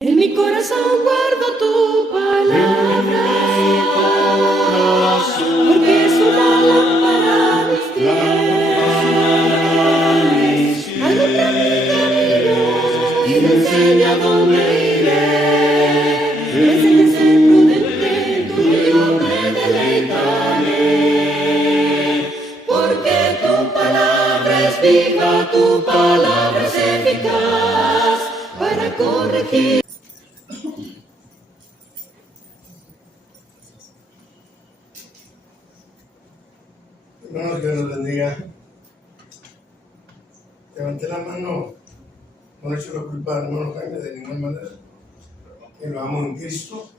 En mi corazón guardo tu palabra, porque es una lámpara a mis pies, alumbra mi camino y me enseña dónde iré. Me enseñas a ser prudente, tú y yo me deleitaré, porque tu palabra es viva, tu palabra es eficaz para corregir. Hermanos, Dios los bendiga. Levanté la mano, no he hecho la culpa al hermano Jaime de ninguna manera, que lo amo en Cristo.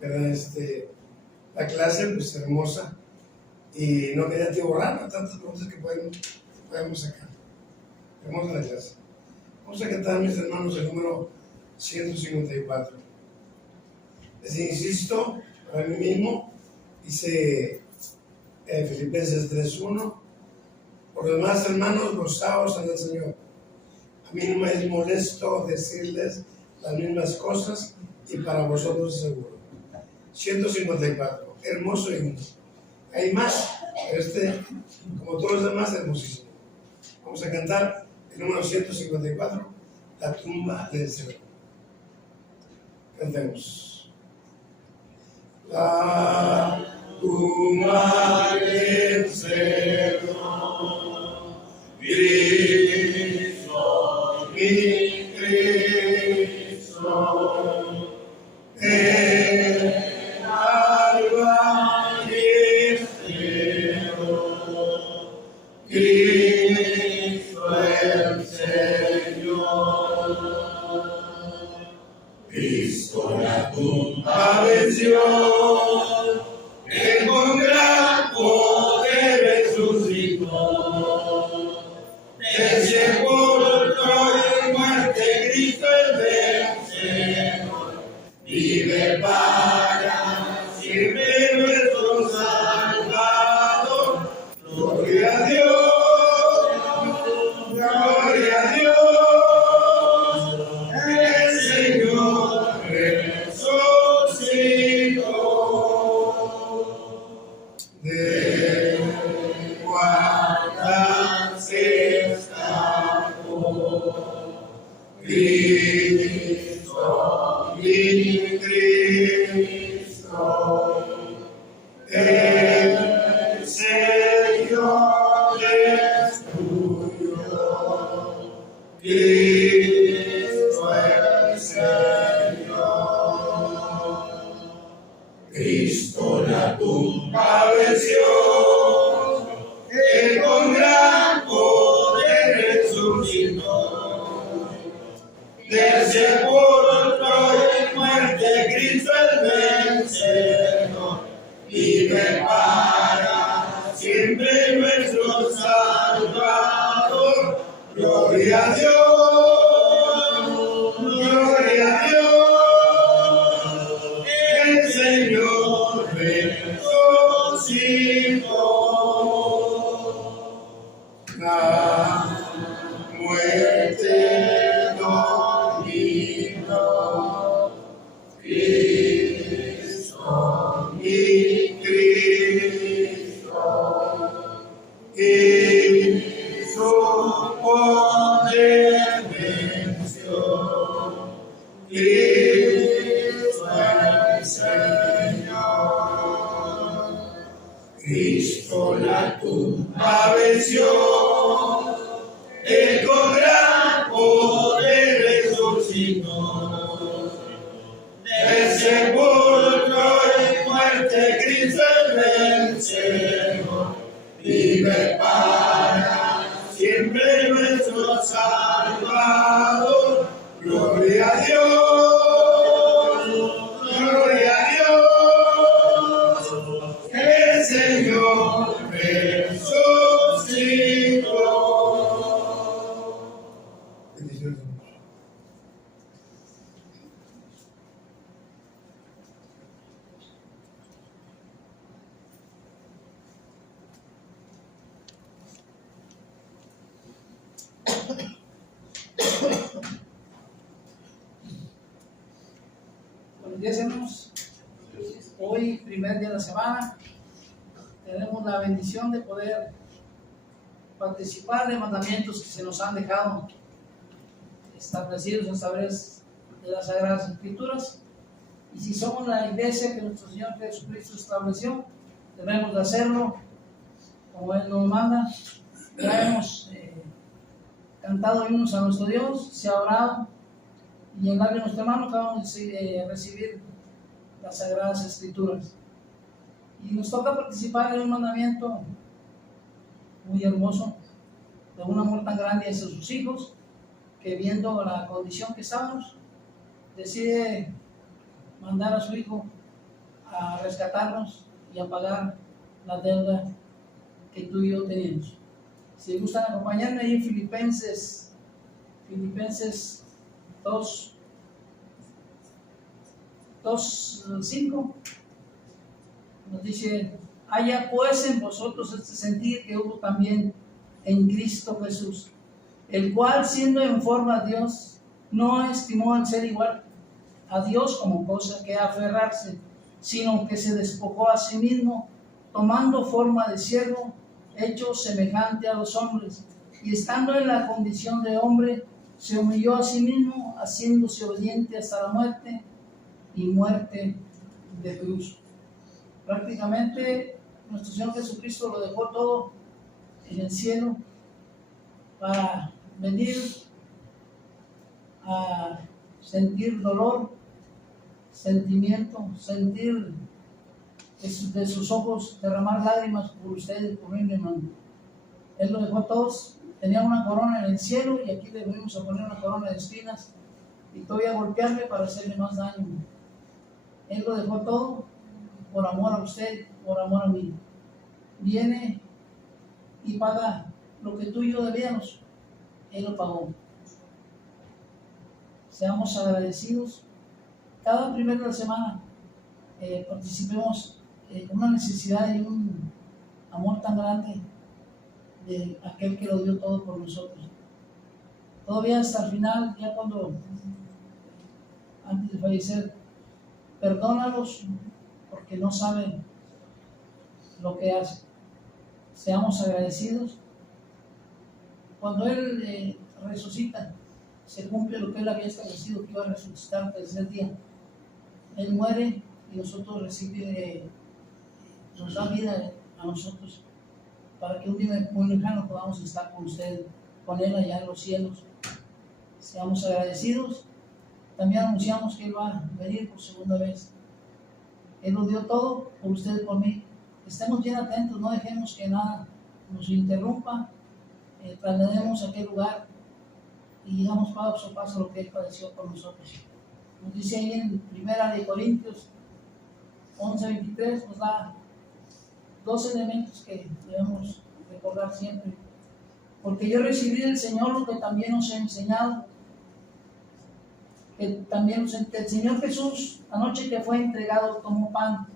Pero la clase pues hermosa y no quería borrar tantas preguntas que podemos sacar. Hermosa la clase. Vamos a cantar, mis hermanos, el número 154. Les insisto, para mí mismo, dice Filipenses 3:1, por lo demás, hermanos, gozaos en el Señor. A mí no me es molesto decirles las mismas cosas y para vosotros es seguro. 154, hermoso himno. Hay más, pero como todos los demás, hermosísimo. Vamos a cantar el número 154, la tumba del Señor. Cantemos. La tumba del Señor, Cristo, mi Cristo, el alba y el cielo, Cristo el Señor. Cristo la tumba venció, que con gran poder resucitó, del sepulcro y muerte Cristo el vencedor, vive para siempre nuestro Salvador. Gloria a Dios, gloria a Dios, el Señor resucitó. De guarda se escapó, Cristo, mi Cristo, el Señor es tuyo, Cristo el Señor. Cristo la tumba venció, que con gran poder resucitó, del sepulcro y muerte Cristo el vencedor, vive para siempre nuestro Salvador. Gloria a Dios, gloria a Dios, el Señor resucitó. La muerte dominó, Cristo, mi Cristo, y su poder venció, Cristo el Señor. Cristo la tumba venció, Él con gran poder resucitó, del sepulcro y muerte Cristo el vencedor, vive para siempre nuestro Salvador. Gloria a Dios, Buenos días, hermanos. Hoy, primer día de la semana, tenemos la bendición de poder participar de mandamientos que se nos han dejado establecidos a través de las Sagradas Escrituras. Y si somos la iglesia que nuestro Señor Jesucristo estableció, debemos de hacerlo como Él nos manda. Ya hemos cantado himnos a nuestro Dios, se ha orado, y en darle nuestra mano acabamos de recibir las Sagradas Escrituras. Y nos toca participar en un mandamiento muy hermoso, de un amor tan grande hacia sus hijos, que viendo la condición que estamos, decide mandar a su hijo a rescatarnos y a pagar la deuda que tú y yo teníamos. Si gustan acompañarme ahí en Filipenses 2:5, nos dice: haya pues en vosotros este sentir que hubo también en Cristo Jesús, el cual, siendo en forma Dios, no estimó el ser igual a Dios como cosa que aferrarse, sino que se despojó a sí mismo, tomando forma de siervo, hecho semejante a los hombres, y estando en la condición de hombre, se humilló a sí mismo, haciéndose obediente hasta la muerte, y muerte de cruz. Prácticamente nuestro Señor Jesucristo lo dejó todo en el cielo para venir a sentir dolor, sentimiento, sentir de sus ojos derramar lágrimas por ustedes, por mí, mi hermano. Él lo dejó todos, tenía una corona en el cielo y aquí le venimos a poner una corona de espinas y todavía golpearle para hacerle más daño. Él lo dejó todo por amor a usted, por amor a mí. Viene y paga lo que tú y yo debíamos. Él lo pagó. Seamos agradecidos. Cada primera de la semana participemos con una necesidad y un amor tan grande de aquel que lo dio todo por nosotros. Todavía hasta el final, ya cuando antes de fallecer, perdónalos porque no saben lo que hacen. Seamos agradecidos. Cuando Él resucita, se cumple lo que Él había establecido, que iba a resucitar al tercer día. Él muere y nosotros nos da vida a nosotros para que un día muy lejano podamos estar con usted, con Él allá en los cielos. Seamos agradecidos. También anunciamos que Él va a venir por segunda vez. Él lo dio todo por usted y por mí. Estemos bien atentos, no dejemos que nada nos interrumpa. Traslademos a aquel lugar y digamos paso a paso lo que Él padeció por nosotros. Nos dice ahí en 1 Corintios 11:23, nos da dos elementos que debemos recordar siempre. Porque yo recibí del Señor lo que también os he enseñado, que el Señor Jesús, la noche que fue entregado, tomó pan,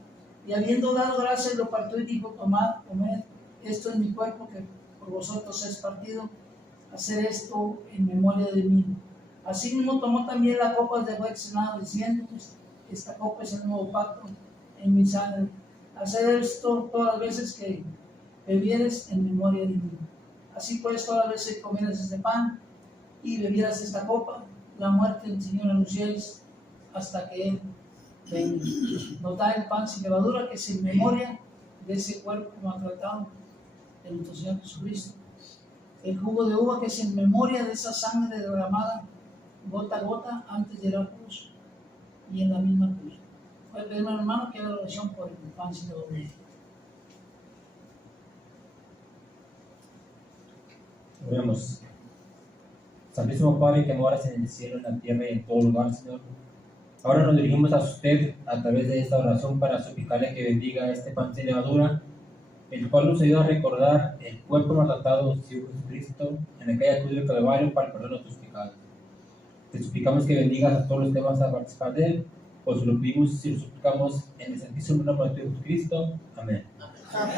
y habiendo dado gracias, lo partió y dijo: tomad, comed, esto es mi cuerpo que por vosotros es partido, hacer esto en memoria de mí. Asimismo tomó también la copa de buen cenado, diciendo: esta copa es el nuevo pacto en mi sangre. Hacer esto todas las veces que bebieres en memoria de mí. Así pues, todas las veces que comieras este pan y bebieras esta copa, la muerte del Señor anunciáis hasta que Él venga. Nos da el pan sin levadura, que es en memoria de ese cuerpo maltratado de nuestro Señor Jesucristo. El jugo de uva, que es en memoria de esa sangre derramada gota a gota antes de la cruz y en la misma cruz. Puede pedir a un hermano que haga la oración por el pan sin levadura. Oremos. Santísimo Padre, que moras en el cielo, en la tierra y en todo lugar, Señor. Ahora nos dirigimos a usted a través de esta oración para suplicarle que bendiga este pan sin levadura, el cual nos ayuda a recordar el cuerpo maltratado de Jesucristo en aquella cruz del Calvario para el perdón de nuestros pecados. Te suplicamos que bendigas a todos los que van a participar de él, pues lo pedimos y lo suplicamos en el santísimo nombre de Jesucristo. Amén. Amén.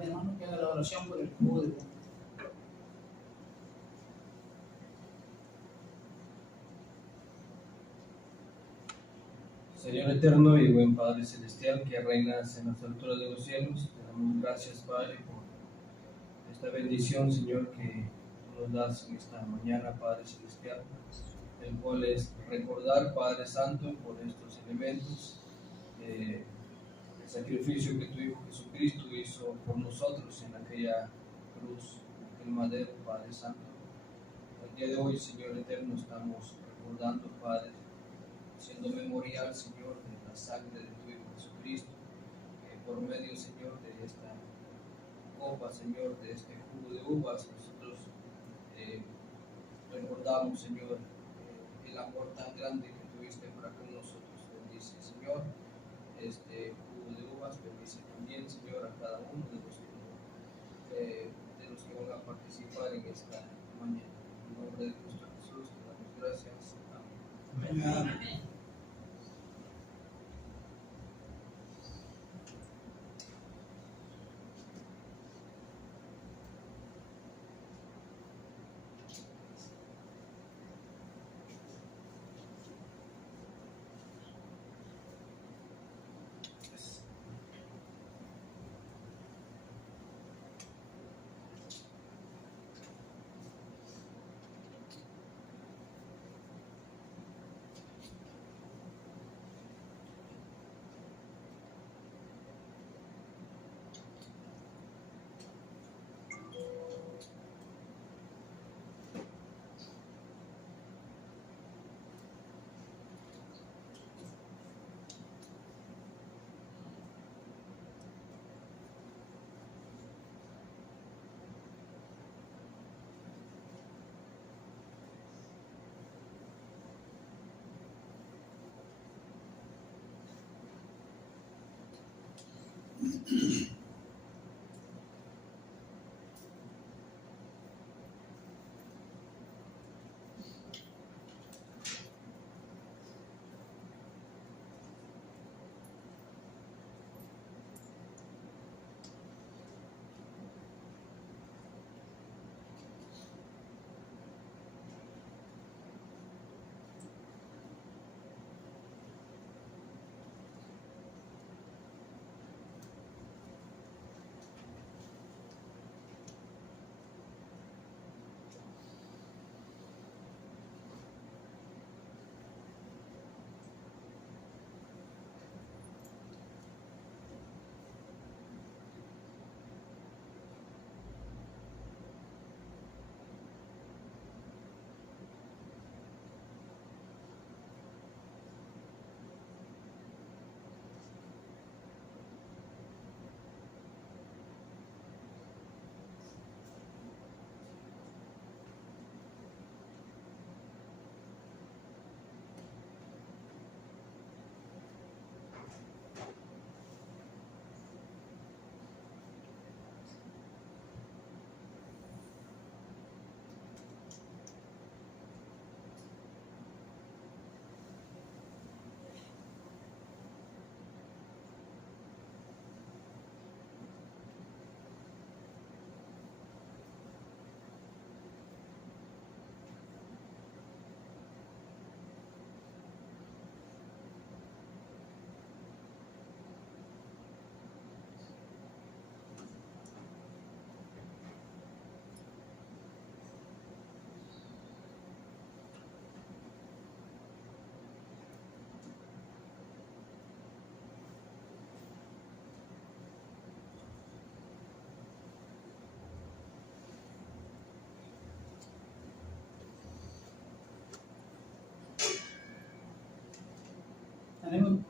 mi hermano que haga la oración por el jugo de uva. Señor eterno y buen Padre Celestial que reinas en las alturas de los cielos, te damos gracias, Padre, por esta bendición, Señor, que tú nos das en esta mañana, Padre Celestial, el cual es recordar, Padre Santo, por estos elementos, el sacrificio que tu Hijo Jesucristo hizo por nosotros en aquella cruz, en aquel madero, Padre Santo. El día de hoy, Señor eterno, estamos recordando, Padre, haciendo memorial, Señor, de la sangre de tu Hijo Jesucristo, que por medio, Señor, de esta copa, Señor, de este jugo de uvas, nosotros recordamos, Señor, el amor tan grande que tuviste para con nosotros. Bendice, Señor, este jugo de uvas, bendice también, Señor, a cada uno de los que van a participar en esta mañana. En nombre de Cristo Jesús, te damos gracias. Amén. Amén.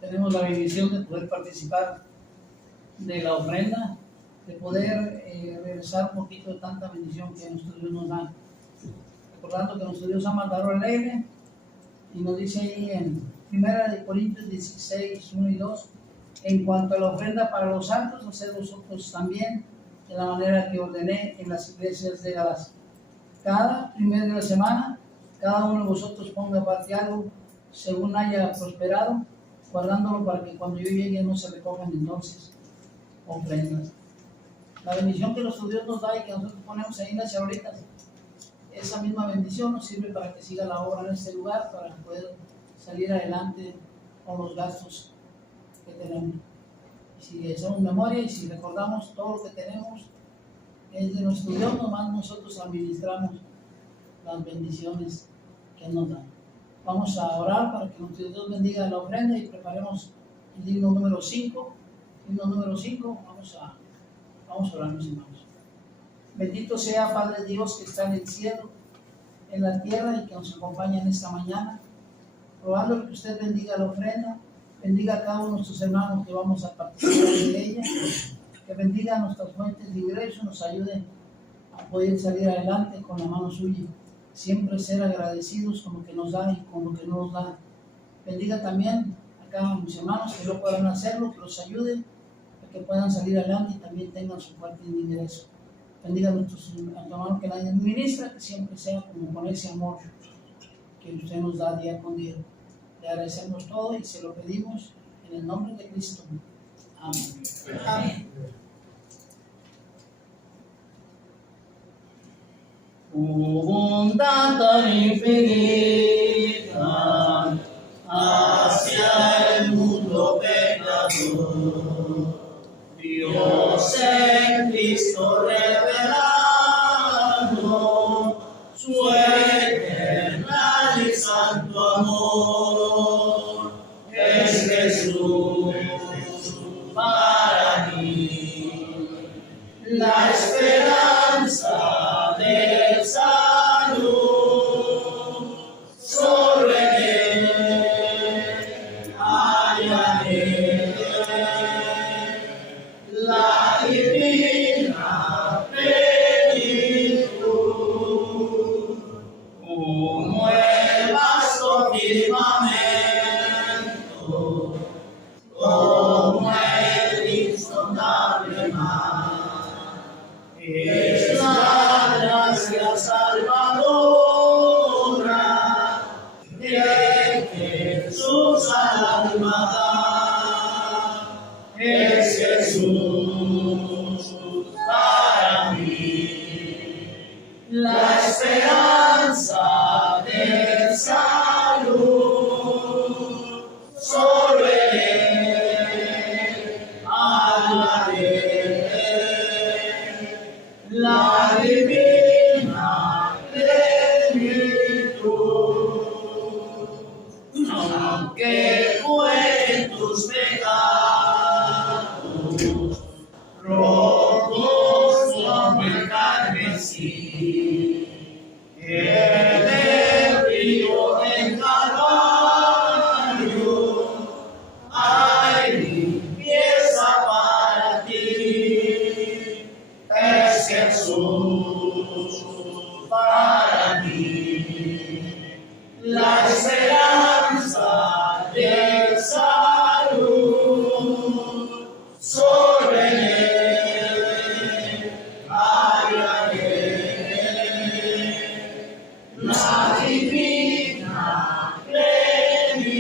Tenemos la bendición de poder participar de la ofrenda, de poder regresar un poquito de tanta bendición que nuestro Dios nos da. Recordando que nuestro Dios ama el dador alegre, y nos dice ahí en 1 Corintios 16, 1 y 2, en cuanto a la ofrenda para los santos, haced vosotros también de la manera que ordené en las iglesias de Galacia. Cada primer de la semana, cada uno de vosotros ponga aparte algo según haya prosperado, guardándolo para que cuando yo llegue no se recojan entonces ofrendas. La bendición que nuestro Dios nos da y que nosotros ponemos ahí en las charoletas, esa misma bendición nos sirve para que siga la obra en este lugar, para poder salir adelante con los gastos que tenemos. Y si hacemos memoria y si recordamos todo lo que tenemos, es de nuestro Dios, nomás nosotros administramos las bendiciones que nos dan. Vamos a orar para que nuestro Dios bendiga la ofrenda y preparemos el himno número 5. Himno número 5, vamos a orar, mis hermanos. Bendito sea Padre Dios que está en el cielo, en la tierra y que nos acompaña en esta mañana. Rogando que usted bendiga la ofrenda, bendiga a cada uno de nuestros hermanos que vamos a participar de ella, que bendiga nuestras fuentes de ingreso, nos ayude a poder salir adelante con la mano suya. Siempre ser agradecidos con lo que nos da y con lo que no nos da. Bendiga también a cada uno de mis hermanos que no puedan hacerlo, que los ayude, a que puedan salir adelante y también tengan su fuente de ingreso. Bendiga a nuestros hermanos que la administra, que siempre sea como con ese amor que usted nos da día con día. Le agradecemos todo y se lo pedimos en el nombre de Cristo. Amén. Amén. Tu bondad tan infinita hacia el mundo pecador, Dios en Cristo revelando su eternal y santo amor, es Jesús para mí, la esperanza del salud, solo en él hallaré la divina plenitud, como el vasto firmamento, como el insondable mar, es la gracia salvadora de Jesús al alma da. Es Jesús para mí, la esperanza de salud, solo en él hallaré la divina plenitud. Aunque fue tus pecados rojos como el carmesí, el río en Calvario, hay limpieza para ti. Es Jesús para mí, la esperanza de salud, solo en él hallaré la divina plenitud.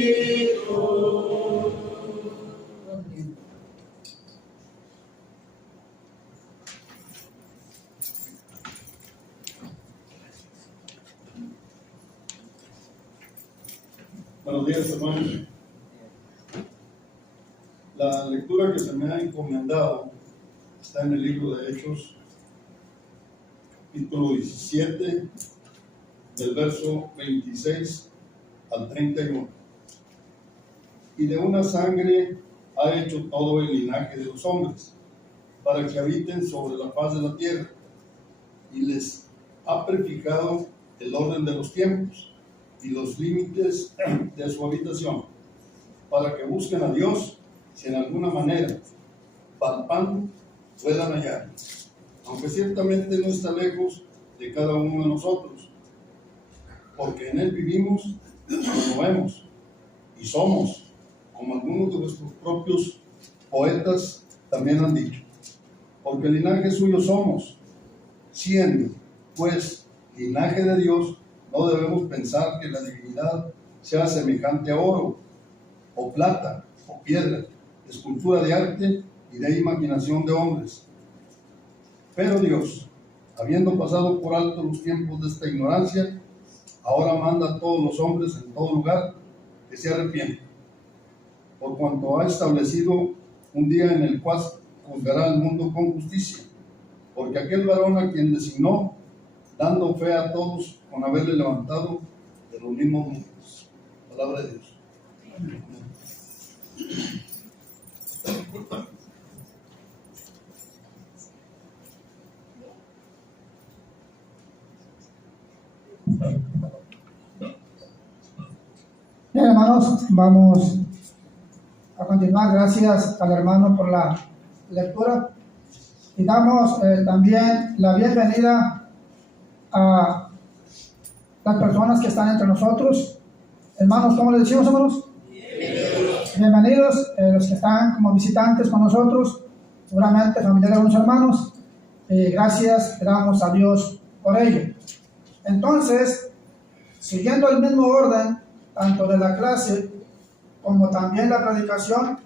Buenos días, hermanos. La lectura que se me ha encomendado está en el libro de Hechos, capítulo 17, del verso 26 al 31. Y de una sangre ha hecho todo el linaje de los hombres, para que habiten sobre la faz de la tierra, y les ha prefijado el orden de los tiempos y los límites de su habitación, para que busquen a Dios, si en alguna manera, palpando, puedan hallar, aunque ciertamente no está lejos de cada uno de nosotros, porque en Él vivimos, nos movemos y somos, como algunos de nuestros propios poetas también han dicho, porque el linaje suyo somos, siendo, pues, linaje de Dios. No debemos pensar que la divinidad sea semejante a oro, o plata, o piedra, escultura de arte y de imaginación de hombres, Pero Dios, habiendo pasado por alto los tiempos de esta ignorancia, ahora manda a todos los hombres en todo lugar que se arrepientan, por cuanto ha establecido un día en el cual juzgará al mundo con justicia, porque aquel varón a quien designó, dando fe a todos con haberle levantado de los mismos mundos. Palabra de Dios. Bien, hermanos, vamos a continuar. Gracias al hermano por la lectura. Y damos también la bienvenida a las personas que están entre nosotros. Hermanos, ¿cómo les decimos, hermanos? Bienvenidos. Los que están como visitantes con nosotros, seguramente familiares de unos hermanos. Gracias, le damos a Dios por ello. Entonces, siguiendo el mismo orden, tanto de la clase como también la predicación,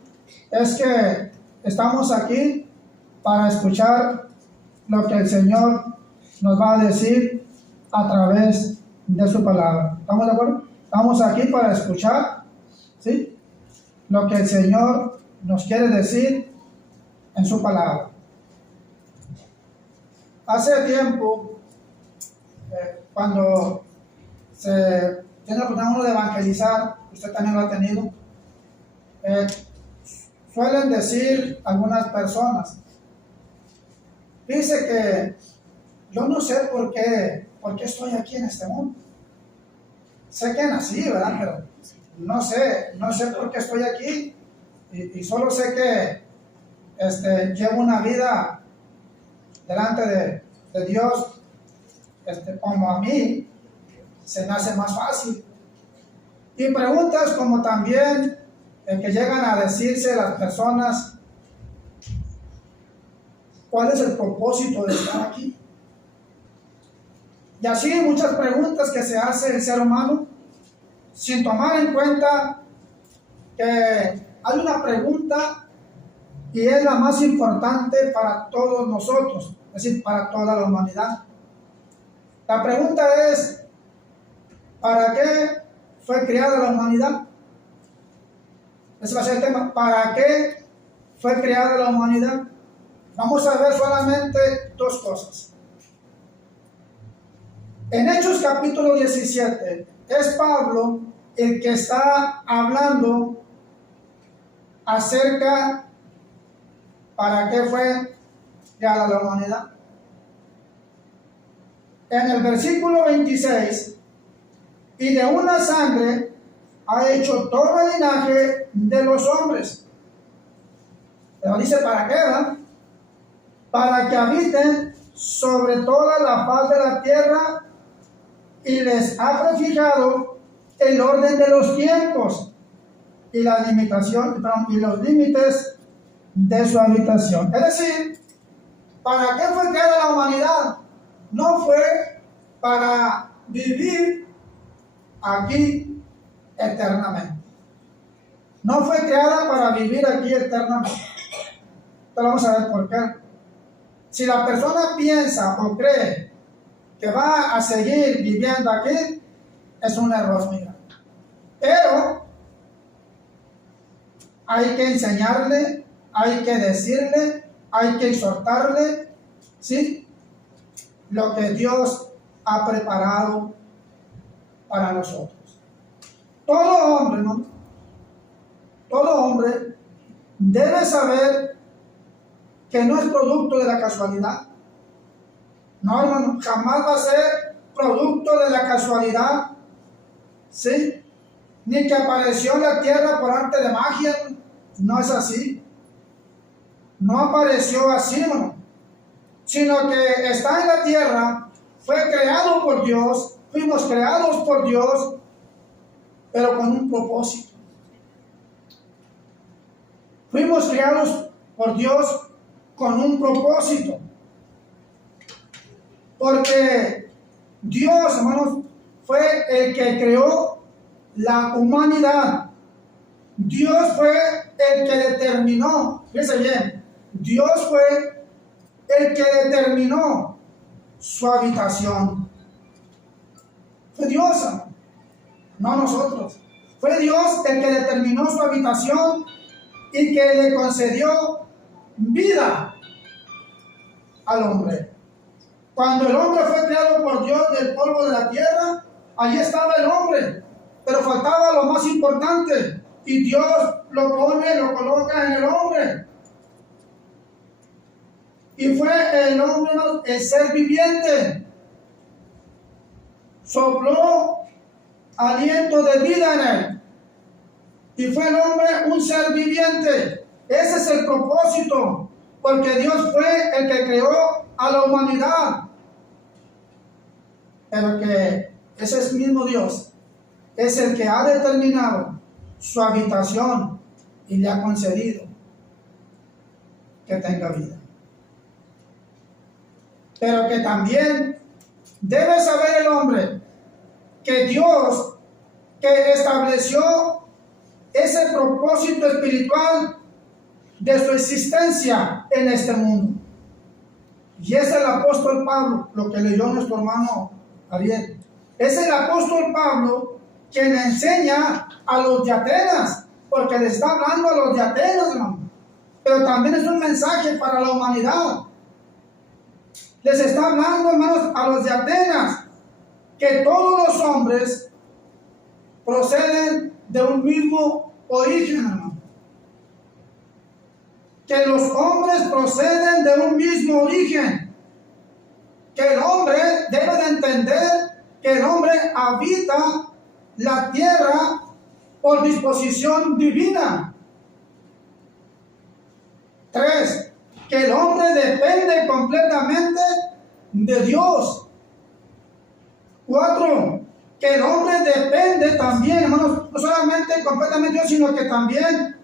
es que estamos aquí para escuchar lo que el Señor nos va a decir a través de su palabra. ¿Estamos de acuerdo? Estamos aquí para escuchar, ¿sí?, lo que el Señor nos quiere decir en su palabra. Hace tiempo, cuando se tiene la oportunidad uno de evangelizar, usted también lo ha tenido, suelen decir algunas personas, dice que yo no sé por qué estoy aquí en este mundo. Sé que nací, ¿verdad? Pero no sé por qué estoy aquí, y solo sé que llevo una vida delante de Dios, como a mí se me hace más fácil. Y preguntas como también que llegan a decirse las personas: ¿cuál es el propósito de estar aquí? Y así muchas preguntas que se hace el ser humano, sin tomar en cuenta que hay una pregunta y es la más importante para todos nosotros, es decir, para toda la humanidad. La pregunta es: ¿para qué fue creada la humanidad? Ese va a ser el tema. ¿Para qué fue creada la humanidad? Vamos a ver solamente dos cosas. En Hechos capítulo 17, es Pablo el que está hablando acerca para qué fue creada la humanidad. En el versículo 26, y de una sangre ha hecho todo el linaje de los hombres. Pero dice, ¿para qué, verdad? Para que habiten sobre toda la faz de la tierra, y les ha prefijado el orden de los tiempos y la limitación, y los límites de su habitación. Es decir, ¿para qué fue creada la humanidad? No fue para vivir aquí eternamente. No fue creada para vivir aquí eternamente. Entonces vamos a ver por qué. Si la persona piensa o cree que va a seguir viviendo aquí, es un error muy grande. Pero hay que enseñarle, hay que decirle, hay que exhortarle, ¿sí?, lo que Dios ha preparado para nosotros. Todo hombre, ¿no? Todo hombre debe saber que no es producto de la casualidad. No, hermano, jamás va a ser producto de la casualidad, ¿sí? Ni que apareció en la tierra por arte de magia. No es así. No apareció así, hermano. Sino que está en la tierra, fue creado por Dios, fuimos creados por Dios, pero con un propósito. Fuimos creados por Dios con un propósito. Porque Dios, hermanos, fue el que creó la humanidad. Dios fue el que determinó, fíjense bien, Dios fue el que determinó su habitación. Fue Dios, hermano, no nosotros. Fue Dios el que determinó su habitación y que le concedió vida al hombre. Cuando el hombre fue creado por Dios del polvo de la tierra, allí estaba el hombre, pero faltaba lo más importante, y Dios lo coloca en el hombre. Y fue el hombre el ser viviente. Sopló aliento de vida en él. Y fue el hombre un ser viviente. Ese es el propósito, porque Dios fue el que creó a la humanidad. Pero que ese mismo Dios es el que ha determinado su habitación y le ha concedido que tenga vida. Pero que también debe saber el hombre que Dios, que estableció ese propósito espiritual de su existencia en este mundo. Y es el apóstol Pablo, lo que leyó nuestro hermano Ariel. Es el apóstol Pablo quien enseña a los de Atenas, porque le está hablando a los de Atenas, hermano. Pero también es un mensaje para la humanidad. Les está hablando, hermanos, a los de Atenas, que todos los hombres proceden de un mismo origen, hermano. Que los hombres proceden de un mismo origen. Que el hombre debe de entender que el hombre habita la tierra por disposición divina. 3. Que el hombre depende completamente de Dios. 4. Que el hombre depende también, hermanos, no solamente completamente de Dios, sino que también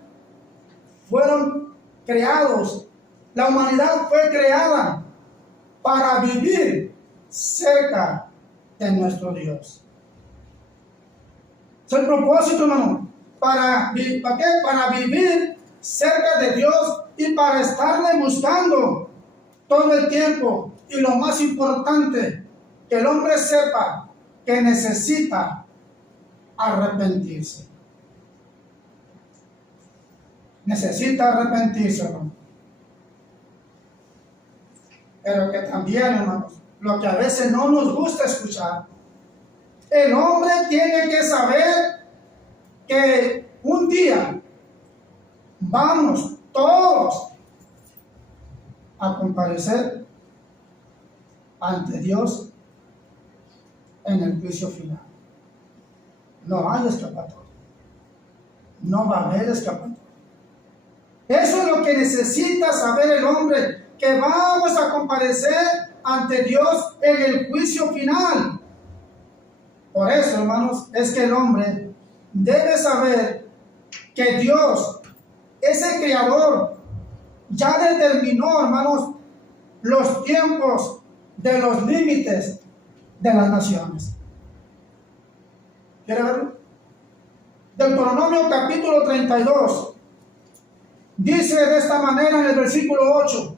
fueron creados. La humanidad fue creada para vivir cerca de nuestro Dios. Es el propósito, hermano. ¿Para qué? Para vivir cerca de Dios y para estarle buscando todo el tiempo. Y lo más importante, que el hombre sepa que necesita arrepentirse. Necesita arrepentirse, hermano. Pero que también, hermanos, lo que a veces no nos gusta escuchar, el hombre tiene que saber que un día vamos todos a comparecer ante Dios en el juicio final. No hay escapatoria. No va a haber escapatoria. Eso es lo que necesita saber el hombre, que vamos a comparecer ante Dios en el juicio final. Por eso, hermanos, es que el hombre debe saber que Dios, ese creador, ya determinó, hermanos, los tiempos de los límites de las naciones. ¿Quiere verlo? Deuteronomio capítulo 32 dice de esta manera en el versículo 8: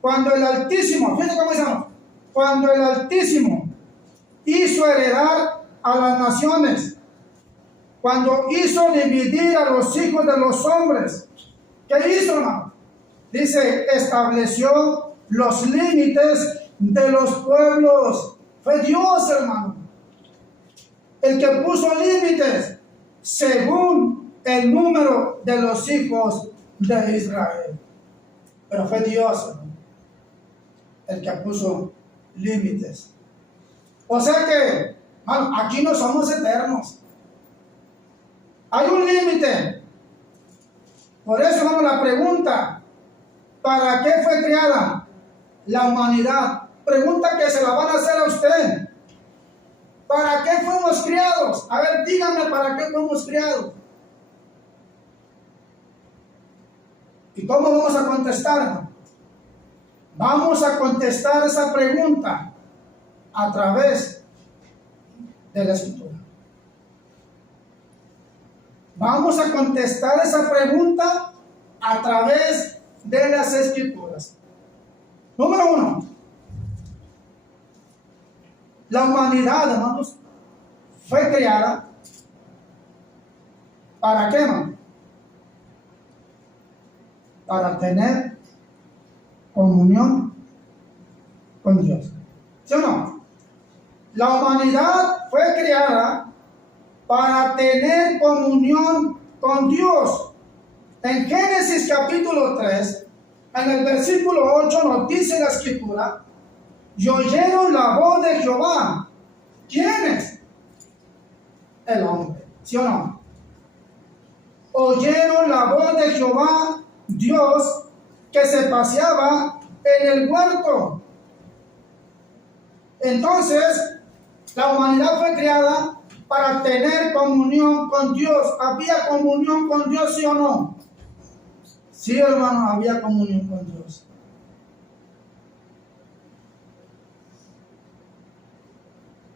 cuando el Altísimo, fíjense cómo dice, cuando el Altísimo hizo heredar a las naciones, cuando hizo dividir a los hijos de los hombres, ¿qué hizo, hermano? Dice, estableció los límites de los pueblos. Fue Dios, hermano, el que puso límites según el número de los hijos de Israel. Pero fue Dios, hermano, el que puso límites. O sea que, hermano, aquí no somos eternos. Hay un límite. Por eso, hermano, la pregunta: ¿para qué fue creada la humanidad? Pregunta que se la van a hacer a usted. ¿Para qué fuimos criados? A ver, díganme, ¿para qué fuimos criados? ¿Y cómo vamos a contestar? Vamos a contestar esa pregunta a través de la Escritura. Vamos a contestar esa pregunta a través de las Escrituras. Número uno, la humanidad, hermanos, fue creada ¿para qué, hermano? Para tener comunión con Dios. ¿Sí o no? La humanidad fue creada para tener comunión con Dios. En Génesis capítulo 3, en el versículo 8 nos dice la escritura, y oyeron la voz de Jehová. ¿Quién es? El hombre. ¿Sí o no? Oyeron la voz de Jehová, Dios, que se paseaba en el huerto. Entonces, la humanidad fue creada para tener comunión con Dios. ¿Había comunión con Dios, sí o no? Sí, hermano, había comunión con Dios.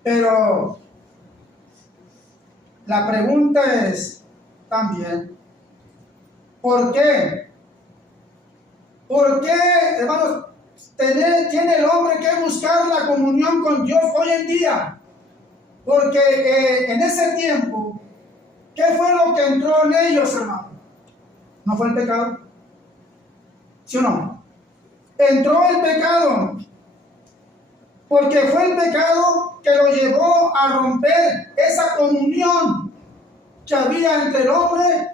Pero la pregunta es también, ¿por qué? ¿Por qué, hermanos, tiene el hombre que buscar la comunión con Dios hoy en día? Porque en ese tiempo, ¿qué fue lo que entró en ellos, hermano? ¿No fue el pecado? ¿Sí o no? Entró el pecado. Porque fue el pecado que lo llevó a romper esa comunión que había entre el hombre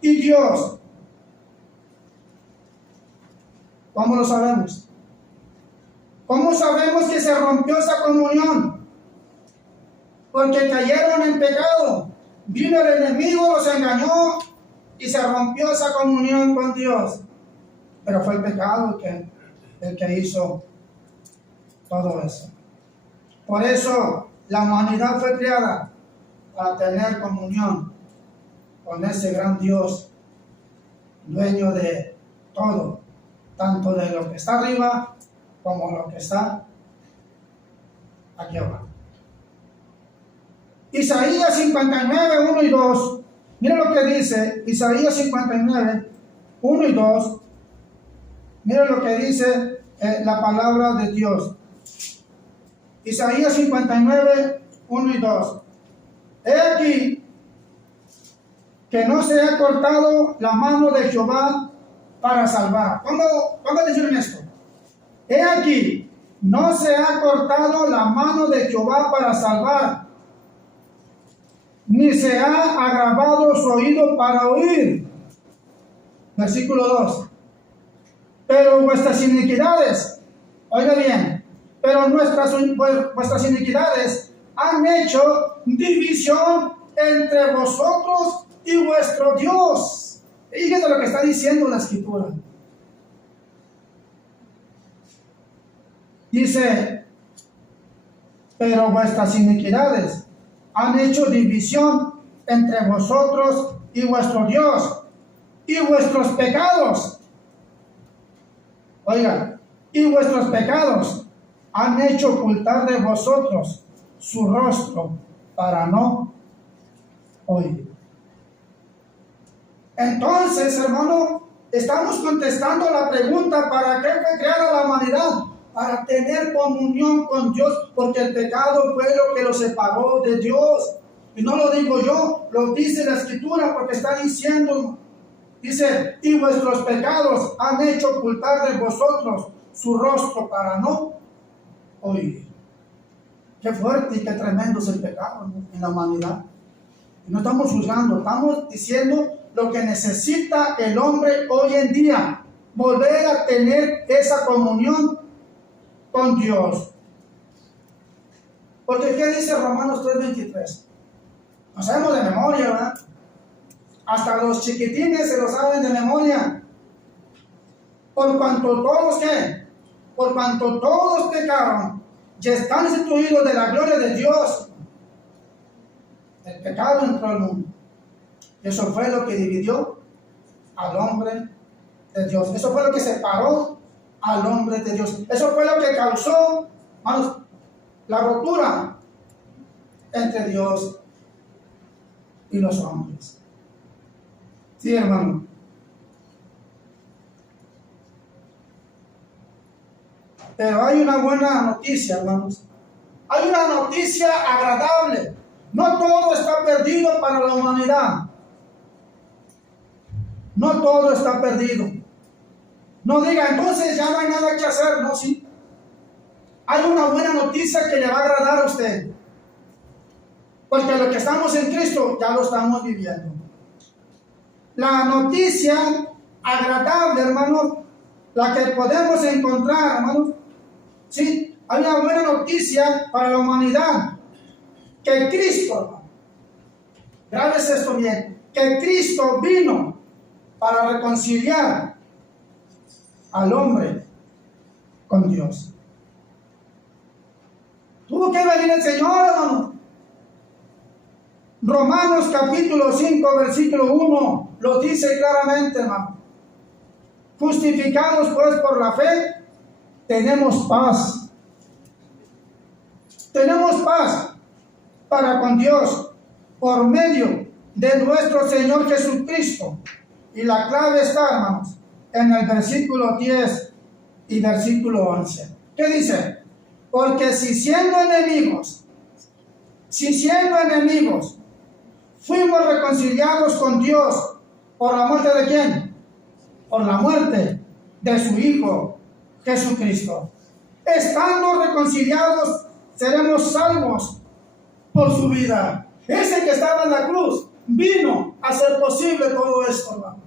y Dios. ¿Cómo lo sabemos? ¿Cómo sabemos que se rompió esa comunión? Porque cayeron en pecado. Vino el enemigo, los engañó y se rompió esa comunión con Dios. Pero fue el pecado el que hizo todo eso. Por eso la humanidad fue creada para tener comunión con ese gran Dios, dueño de todo, tanto de lo que está arriba como lo que está aquí abajo. Isaías 59, 1 y 2. Mira lo que dice Isaías 59, 1 y 2. Mira lo que dice la palabra de Dios. Isaías 59, 1 y 2. He aquí que no se ha cortado la mano de Jehová para salvar. ¿Cuándo atención en esto? He aquí, no se ha cortado la mano de Jehová para salvar, ni se ha agravado su oído para oír. Versículo 2. Pero vuestras iniquidades, oiga bien, pero vuestras iniquidades han hecho división entre vosotros y vuestro Dios. Fíjense lo que está diciendo la escritura. Dice, pero vuestras iniquidades han hecho división entre vosotros y vuestro Dios, y vuestros pecados, oigan, y vuestros pecados han hecho ocultar de vosotros su rostro para no oír. Entonces, hermano, estamos contestando la pregunta: ¿para qué fue creada la humanidad? Para tener comunión con Dios, porque el pecado fue lo que los separó de Dios. Y no lo digo yo, lo dice la escritura, porque está diciendo, dice, y vuestros pecados han hecho ocultar de vosotros su rostro para no oír. Qué fuerte y qué tremendo es el pecado en la humanidad. Y no estamos juzgando, estamos diciendo lo que necesita el hombre hoy en día: volver a tener esa comunión con Dios. Porque ¿qué dice Romanos 3:23? Lo sabemos de memoria, ¿verdad? Hasta los chiquitines se lo saben de memoria. Por cuanto todos, ¿qué? Por cuanto todos pecaron y están destituidos de la gloria de Dios. El pecado entró al mundo. Eso fue lo que dividió al hombre de Dios. Eso fue lo que separó al hombre de Dios. Eso fue lo que causó, hermanos, la ruptura entre Dios y los hombres. Sí, hermano. Pero hay una buena noticia, hermanos. Hay una noticia agradable. No todo está perdido para la humanidad. No todo está perdido. No diga, entonces ya no hay nada que hacer. No, sí. Hay una buena noticia que le va a agradar a usted. Porque lo que estamos en Cristo ya lo estamos viviendo. La noticia agradable, hermano, la que podemos encontrar, hermano, sí, hay una buena noticia para la humanidad. Que Cristo, hermano, grábese esto bien, que Cristo vino para reconciliar al hombre con Dios. Tuvo que venir el Señor, hermano. Romanos capítulo 5, versículo 1, lo dice claramente, hermano. Justificados pues por la fe, tenemos paz. Tenemos paz para con Dios por medio de nuestro Señor Jesucristo. Y la clave está, hermanos, en el versículo 10 y versículo 11. ¿Qué dice? Porque si siendo enemigos, fuimos reconciliados con Dios por la muerte de ¿quién? Por la muerte de su Hijo Jesucristo. Estando reconciliados, seremos salvos por su vida. Ese que estaba en la cruz vino a hacer posible todo esto, hermano.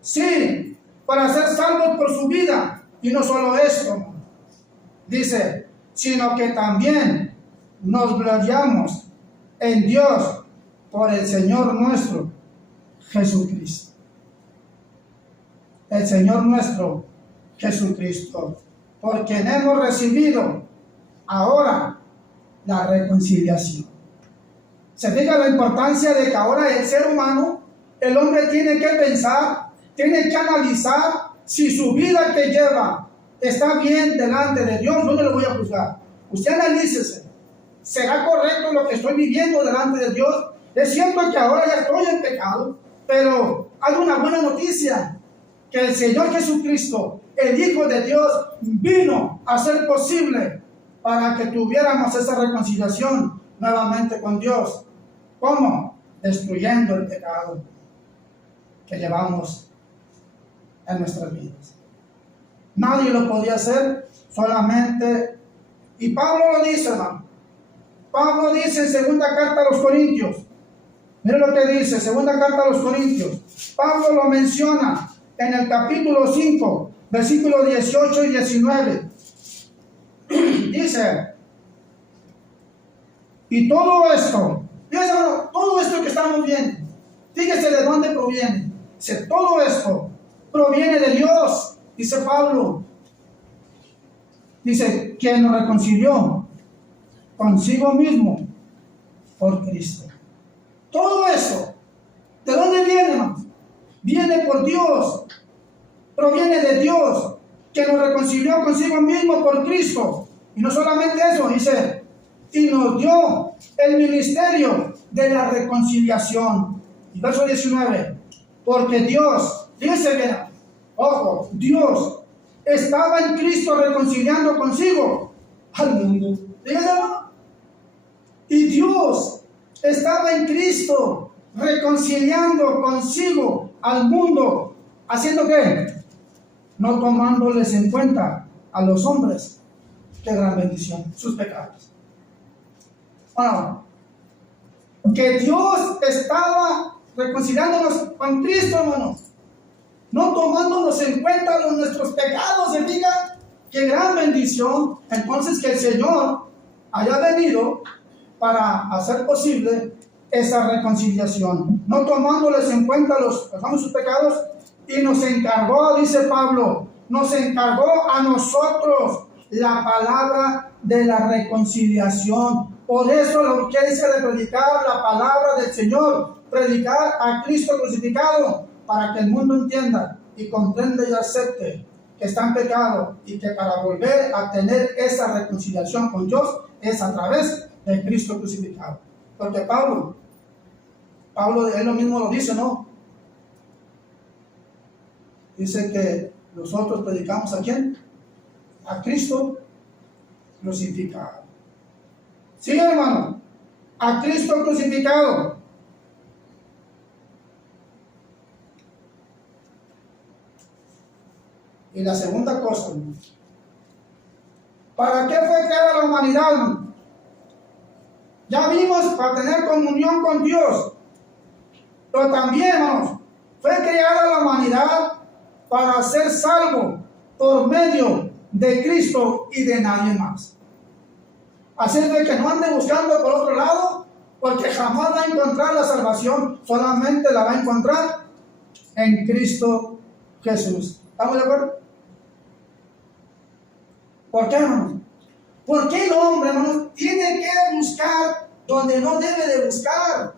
Sí, para ser salvos por su vida. Y no solo esto, hermano. Dice, sino que también nos gloriamos en Dios por el Señor nuestro Jesucristo. El Señor nuestro Jesucristo, por quien hemos recibido ahora la reconciliación. Se fija la importancia de que ahora el ser humano, el hombre tiene que pensar, tiene que analizar si su vida que lleva está bien delante de Dios. No me lo voy a juzgar. Usted analícese. ¿Será correcto lo que estoy viviendo delante de Dios? Es cierto que ahora ya estoy en pecado, pero hay una buena noticia, que el Señor Jesucristo, el Hijo de Dios, vino a hacer posible para que tuviéramos esa reconciliación nuevamente con Dios. ¿Cómo? Destruyendo el pecado que llevamos en nuestras vidas. Nadie lo podía hacer, solamente, y Pablo lo dice, hermano. Pablo dice en segunda carta a los Corintios, mire lo que dice, segunda carta a los Corintios, Pablo lo menciona en el capítulo 5, versículos 18 y 19. Dice, y todo esto, fíjese, hermano, todo esto que estamos viendo, fíjese de dónde proviene. Dice, todo esto proviene de Dios, dice Pablo. Dice, quien nos reconcilió consigo mismo por Cristo. Todo eso, ¿de dónde viene, hermanos? Viene por Dios, proviene de Dios, que nos reconcilió consigo mismo por Cristo. Y no solamente eso, dice, y nos dio el ministerio de la reconciliación. Y verso 19, porque Dios, fíjense bien, ojo, Dios estaba en Cristo reconciliando consigo al mundo. Fíjense, hermano. Y Dios estaba en Cristo reconciliando consigo al mundo. ¿Haciendo qué? No tomándoles en cuenta a los hombres. Qué gran bendición, sus pecados. Bueno, que Dios estaba reconciliándonos con Cristo, hermanos. No tomándonos en cuenta nuestros pecados. ¿Se fija? Qué gran bendición. Entonces que el Señor haya venido para hacer posible esa reconciliación, no tomándoles en cuenta sus pecados, y nos encargó, dice Pablo, nos encargó a nosotros la palabra de la reconciliación. Por eso la urgencia de predicar la palabra del Señor, predicar a Cristo crucificado, para que el mundo entienda y comprenda y acepte que está en pecado, y que para volver a tener esa reconciliación con Dios es a través de Cristo crucificado. Porque Pablo él lo mismo lo dice, ¿no? Dice que nosotros predicamos ¿a quién? a Cristo crucificado. Sí, hermano, a Cristo crucificado. Y la segunda cosa, hermano, ¿para qué fue creada la humanidad, hermano? Ya vimos, para tener comunión con Dios. Pero también, hermanos, fue creada la humanidad para ser salvo por medio de Cristo y de nadie más. Así es de que no ande buscando por otro lado, porque jamás va a encontrar la salvación, solamente la va a encontrar en Cristo Jesús. ¿Estamos de acuerdo? ¿Por qué, hermanos? ¿Por qué el hombre, hermanos, tiene que buscar donde no debe de buscar?